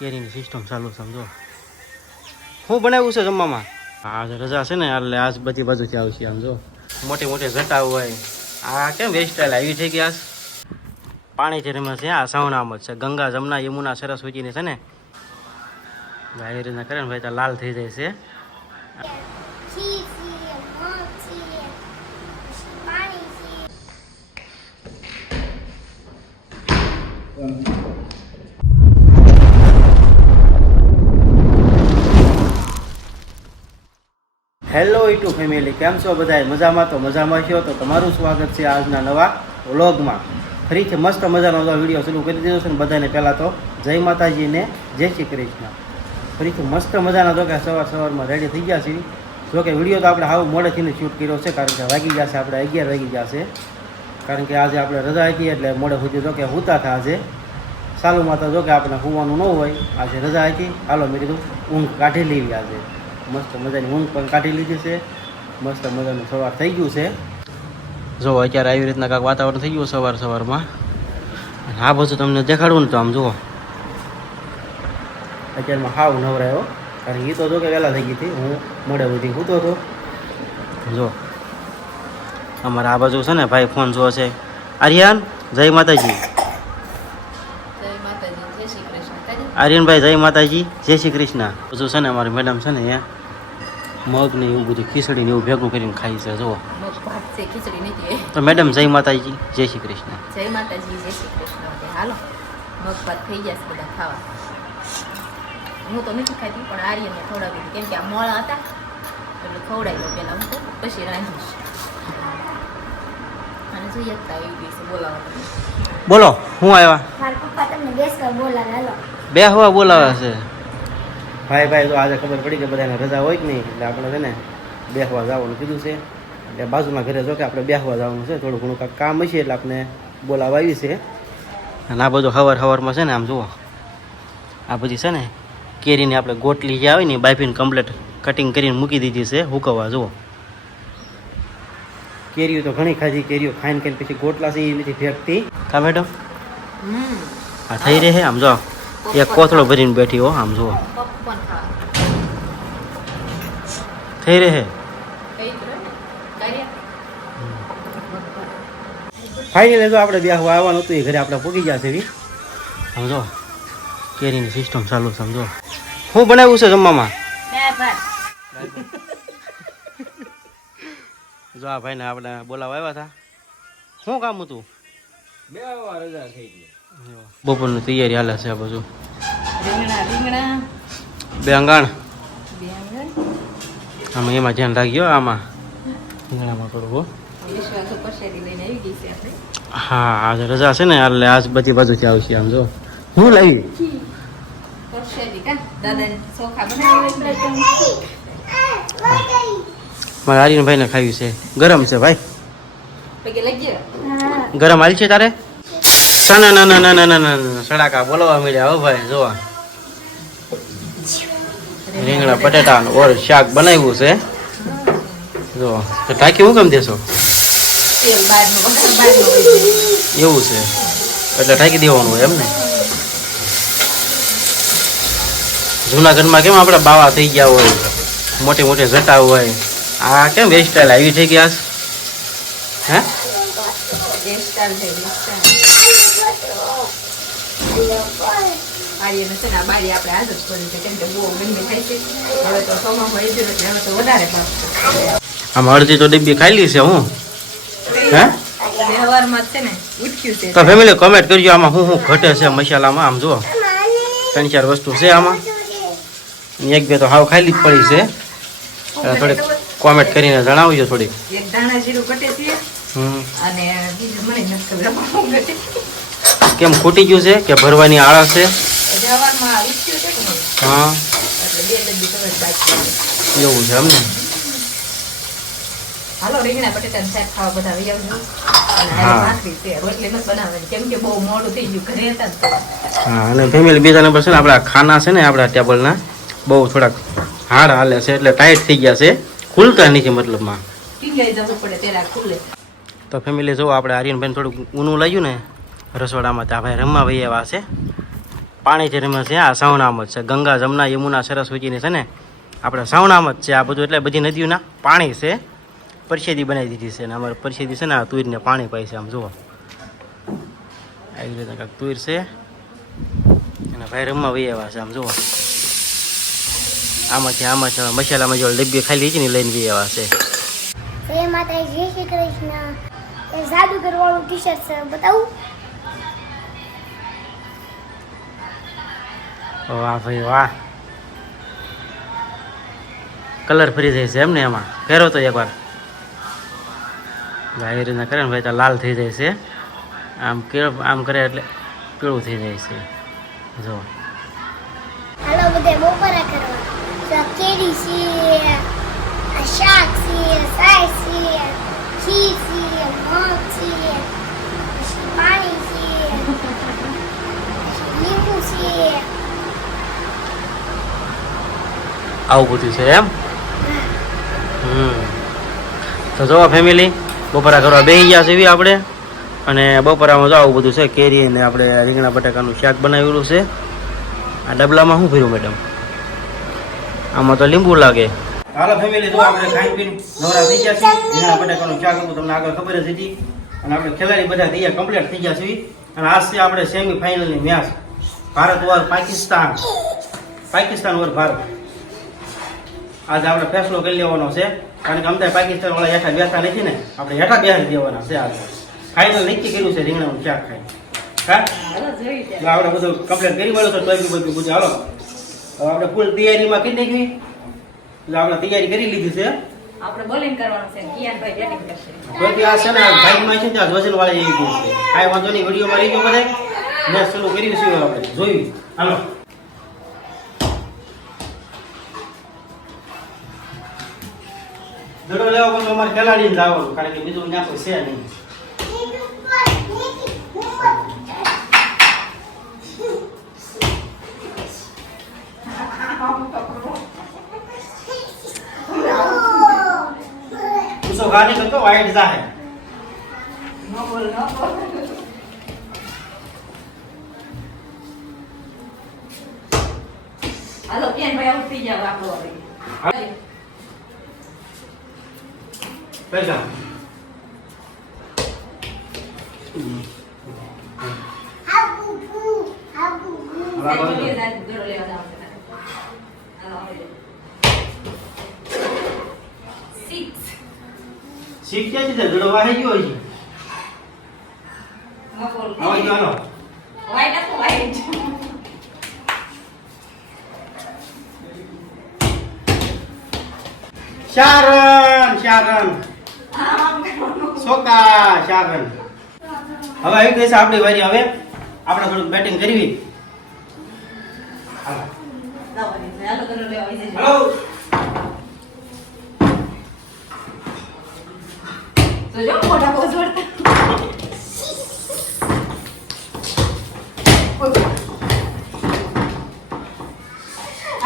કેરીની સિસ્ટમ ચાલુ સમજો શું બનાવ્યું છે જમવામાં આજ રજા છે ને એટલે આજ બધી બાજુથી આવશે આમ જો મોટી મોટી જટા હોય આ કેમ વેસ્ટાઇલ આવી થઈ ગઈ આજ પાણીથી રમે છે આ સાવનામાં જ છે ગંગા જમના યમુના સરસ્વતીની છે ને આવી રીતના કરે ને ભાઈ તો લાલ થઈ જાય છે હેલો યુટ્યુબ ફેમિલી કેમ છો બધા મજામાં તો મજામાં છો તો તમારું સ્વાગત છે આજના નવા વ્લોગમાં ફરીથી મસ્ત મજાનો વિડીયો શરૂ કરી દીધો છે ને બધાને પહેલાં તો જય માતાજીને જય શ્રી કૃષ્ણ ફરીથી મસ્ત મજાના જો કે સવારમાં રેડી થઈ ગયા છે જો કે વિડીયો તો આપણે હાવ મોડેથી શૂટ કર્યો છે કારણ કે વાગી જશે આપણે 11 વાગી જશે કારણ કે આજે આપણે રજા હતી એટલે મોડે સુધી જો કે હુતા હતા આજે સાલુમાં તો જો કે આપણે હોવાનું ન હોય આજે રજા હતી હાલો મેં કીધું ઊંઘ કાઢી લેવી આજે મસ્ત મજાની ઊંઘ પણ કાઢી લીધી છે મસ્ત મજાનું સવાર થઈ ગયું છે જો અત્યારે આવી રીતના કાંઈક વાતાવરણ થઈ ગયું સવારમાં આ બધું તમને દેખાડવું ને તો આમ જુઓ અત્યારમાં હાવ નવરાયો કારણ કે એ તો જો કે વહેલા થઈ ગઈ હતી હું મોડે સુધી સૂતો હતો જો અમારા આ બાજુ છે ને ભાઈ ફોન જોવો છે આર્યન જય માતાજી આર્યનભાઈ જય માતાજી જય શ્રી કૃષ્ણ બધું છે ને અમારી મેડમ છે ને અહીંયા મગ ને એવું બધું ખીચડી ને એવું ભેગું કરીને ખાઈ છે જુઓ તો મેડમ જય માતાજી જય શ્રી કૃષ્ણ જય માતાજી જય શ્રી કૃષ્ણ હાલો મગ ભાત થઈ જશે બધા ખાવા હું તો નથી ખાતી પણ આર્યને ખવડાવી કેમ કે આ મોળા હતા એટલે ખવડાવી દઉં પહેલાં હું તો પછી રાંધીશ અને જોઈએ આવી ગઈ છે બોલાવા બોલો હું આવ્યા મારા પપ્પા તમને બેસવા બોલાવે હાલો બે હવા બોલાવે છે ભાઈ તો આજે ખબર પડી કે બધાને રજા હોય કે નહીં એટલે આપણે છે ને બેસવા જવાનું કીધું છે એટલે બાજુના ઘરે જો કે આપણે બેસવા જવાનું છે થોડું ઘણું કાંઈક કામ હશે એટલે આપણે બોલાવા આવી છે અને આ બધું સવારમાં છે ને આમ જુઓ આ બધી છે ને કેરીની આપણે ગોટલી જે આવે ને બાફીને કમ્પ્લીટ કટિંગ કરીને મૂકી દીધી છે હુકવવા જુઓ કેરીઓ તો ઘણી ખાધી કેરીઓ ખાઈને ખાઈને પછી ગોટલા છે એ નથી ફેંકતી કા મેડમ હા થઈ રહે આમ જો એક કોથળો ભરીને બેઠી હો આમ જુઓ થઈ રહે ફાઇનલી જો આપણે બેસવા આવવાનું હતું એ ઘરે આપણે પૂગી ગયા છે સમજો કેરીની સિસ્ટમ ચાલુ સમજો શું બનાવ્યું છે જમવામાં જો આ ભાઈને આપણે બોલાવા આવ્યા હતા શું કામ હતું બપોરની તૈયારી હાલે છે આ બધું બે અંગાણ આમાં એમાં ધ્યાન રાખજો આમાં રીંગણામાં કરવું હા આજે રજા છે ને એટલે આજ બધી બાજુથી આવશે આમ જો હું લાવી મારા આર્યનભાઈ ને ખાવી છે ગરમ છે ભાઈ ગરમ હાલ છે તારે ના સડાકા બોલવા મળ્યા હો ભાઈ જોવા રીંગણા બટેટા ઓર શાક બનાવ્યું છે જો તો ટાંકી હું કેમ દેશો એવું છે એટલે ટાંકી દેવાનું હોય એમ ને જૂનાગઢમાં કેમ આપણે બાવા થઈ ગયા હોય મોટી મોટી જટા હોય આ કેમ વેસ્ટાઇલ આવી થઈ ગયા હે આમ અડધી તો ડબ્બી ખાઈ લી છે હું હે તો ફેમિલી કમેન્ટ કરજો આમાં શું ઘટે છે મસાલામાં આમ જુઓ 3-4 વસ્તુ છે આમાં એક બે તો હાવ ખાલી જ પડી છે થોડીક કોમેન્ટ કરીને જણાવજો થોડીક કેમ ખૂટી ગયું છે કે ભરવાની આળસ છે હા એવું છે અમને હાલો રીંગણા બટેટા શાક ખાવા બધા આવી આવજો અને ભાખરી છે રોટલી મત બનાવવાની કેમ કે બહુ મોડું થઈ ગયું ઘરે હતા હા અને ફેમિલી બીજા નંબર છે ને આપણા ખાના છે ને આપણા ટેબલના બહુ થોડાક હાડ હાલે છે એટલે ટાઈટ થઈ ગયા છે ખુલતા નથી મતલબમાં ટીંગાઈ જવું પડે તેરા ખુલે તો ફેમિલી જો આપણે આર્યનભાઈ થોડુંક ઊનું લાગ્યું ને રસોડામાં ત્યાં ભાઈ રમવા ભાઈ એવા છે પાણી છે રમે છે આ સાવણામાં જ છે ગંગા જમના યમુના સરસ્વતીની છે ને આપણે સાવણામાં જ છે આ બધું એટલે બધી નદીઓના પાણી છે પરસેદી બનાવી દીધી છે અને અમારે પરસેદી છે ને આ તુરને પાણી પાય છે આમ જુઓ આવી રીતે કાંઈક તુર છે અને ભાઈ રમવા વહી આવ્યા છે આમ જુઓ આમાં છે મસાલામાં જો ડબ્બી ખાલી છે ને લઈને વહી આવ્યા છે જય માતાજી, જય શ્રી કૃષ્ણ. એ જાદુગર વાળું ટી શર્ટ છે, બતાવું? વાહ ભાઈ વાહ કલર ફરી જાય છે એમ ને એમાં પહેરો તો એકવાર આવી રીતના કરે ને ભાઈ તો લાલ થઈ જાય છે આમ કરે એટલે પીળું થઈ જાય છે જો હાલો બધે બપોરા કરવા. તો કેરી છે, આ શાક છે, સાસ છે, ખીર છે, મગ છે, પછી પાણી છે, પછી લીંબુ છે. આવું બધું છે એમ તો જો ફેમિલી બપોરા કરવા બેસી ગયા છે એવી આપણે અને બપોરામાં જો આવું બધું છે કેરી અને આપણે રીંગણા બટાકાનું શાક બનાવેલું છે આ ડબલામાં શું ભર્યું મેડમ આમાં તો લીંબુ લાગે હાલો ફેમિલી જો આપણે ખાઈ પીને નવરા થઈ ગયા છીએ રીંગણા બટાકાનું શાક હતું તમને આગળ ખબર જ હતી અને આપણે ખેલાડી બધા થઈ ગયા કમ્પ્લીટ થઈ ગયા છીએ અને આજ છે આપણે સેમી ફાઇનલની મેચ ભારત વર પાકિસ્તાન વર ભારત આજે આપણે ફેસલો કરી લેવાનો છે કારણ કે અમદાવાદ પાકિસ્તાન વાળા હેઠા બેસતા નથી ને આપણે હેઠા બેસી દેવાના છે આજે ફાઇનલ નક્કી કર્યું છે રીંગણાનું શાક ખાઈ હા એટલે આપણે બધું કમ્પ્લીટ કરી વાળું છે ટોપી બધું બધું હાલો હવે આપણે ફૂલ તૈયારીમાં કરી નાખવી એટલે આપણે તૈયારી કરી લીધી છે આપણે બોલિંગ કરવાનું છે કિયાનભાઈ બેટિંગ કરશે બાકી આ છે ને બાઇકમાં છે ત્યાં વજન વાળી એવી ગયું છે કાંઈ વાંધો નહીં વિડીયોમાં રહી ગયો બધા મેચ શરૂ કર્યું છે આપણે જોયું હાલો દડો લેવા પણ અમારે ખેલાડીને લાવવાનું કારણ કે બીજું ત્યાં કોઈ છે નહીં ઉસો ગાડી કરતો વાઈટ જાહે નો બોલ હાલો કિયાનભાઈ આઉટ થઈ જાવ આપણો હવે પેલા શીખ ક્યાં છે દડો વાહી ગયો છે આવો ચાલો શારન સોકા શારન હવે આવી ગઈ છે આપણી વારી હવે આપણે થોડુંક બેટિંગ કરવી હાલો તો જો મોઢા બહુ જોરદાર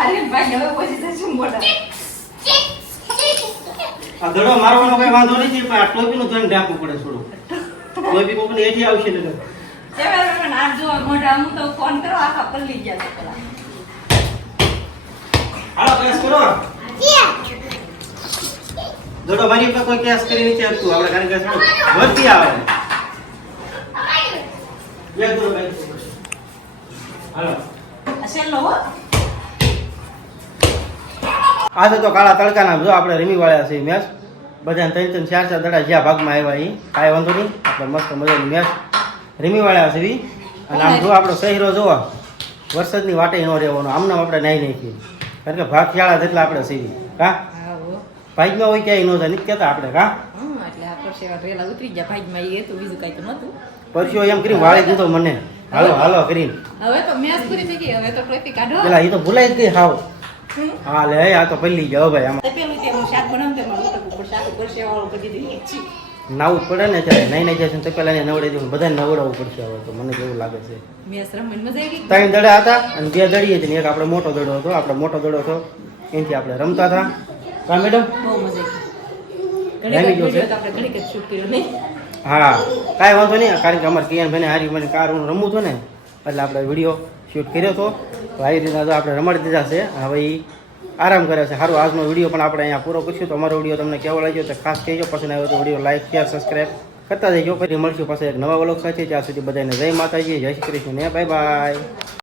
અરે ભાઈ હવે પોઝિશન શું મોઢા આ દડો મારવાનો કઈ વાંધો નથી પણ આ ટોપીનું ધ્યાન રાખવું પડે થોડું ટોપી કોકની એથી આવશે ને કેમેરામેન આ જો મોઢા હું તો ફોન કરો આખા પલ્લી ગયા છે પેલા હાલો કેસ કરો દડો મારી પર કોઈ કેસ કરી નથી આપતું આપણે કારણ કે વધતી આવે એક દો ભાઈ હાલો અસેલ લો આજે તો કાળા તડકાના જો આપણે રમી વાળ્યા છે મેચ બધાને 3-3 4-4 દડા જ્યાં ભાગમાં આવ્યા એ કાંઈ વાંધો નહીં આપણે મસ્ત મજાની મેચ રમી વાળ્યા છે અને આમ જો આપણો શહેરો જોવા વરસાદની વાટે ન રહેવાનો આમને આપણે નાહી નાખીએ કારણ કે ભાગ શાળા જેટલા આપણે સીવી કા ભાઈમાં હોય ક્યાંય ન થાય નથી કહેતા આપણે કા એટલે આ પરસેવા રેલા ઉતરી ગયા ભાઈમાં એ તો બીજું કાંઈ તો નહોતું પરસ્યો એમ કરીને વાળી દીધો મને હાલો હાલો કરીને હવે તો મેચ પૂરી થઈ ગઈ હવે તો ટ્રોફી કાઢો પેલા એ તો ભૂલાઈ જ ગઈ હાવ હા લે આ તો પલ્લી જાઓ ભાઈ આમાં પેલું તે હું શાક બનાવતો એમાં ઉતરવું પણ શાક પરસેવાળું કરી દીધી છી નાવું જ પડે ને ત્યારે નહીં જાય છે તો પેલા એને નવડાવી દઉં બધાને નવડાવવું પડશે હવે તો મને કેવું લાગે છે મેચ રમવાની મજા આવી ગઈ 3 દડા હતા અને 2 દડીએ હતી ને એક આપણે મોટો દડો હતો આપણે મોટો દડો હતો એનાથી આપણે રમતા હતા કા મેડમ બહુ મજા રમી આવી ગયો છે આપણે ઘણી જ શૂટ કર્યો નહીં હા કાંઈ વાંધો નહીં કારણ કે અમારે કિયાનભાઈને હારી મને કાર રમવું હતું ને એટલે આપણે વિડીયો શૂટ કર્યો હતો. તો આવી રીતના તો આપણે રમાડી દીધા છે. હવે એ આરામ કરે છે. સારું, આજનો વિડીયો પણ આપણે અહીંયા પૂરો કરીશું. તો અમારો વિડીયો તમને કેવો લાગ્યો તો ખાસ કહેજો. પસંદ આવ્યો તો વિડીયો લાઈક શેર સબસ્ક્રાઈબ કરતા જજો. ફરી મળશું પાછા એક નવા વ્લોગ સાથે. ત્યાં સુધી બધાને જય માતાજી, જય શ્રી કૃષ્ણ ને બાય બાય.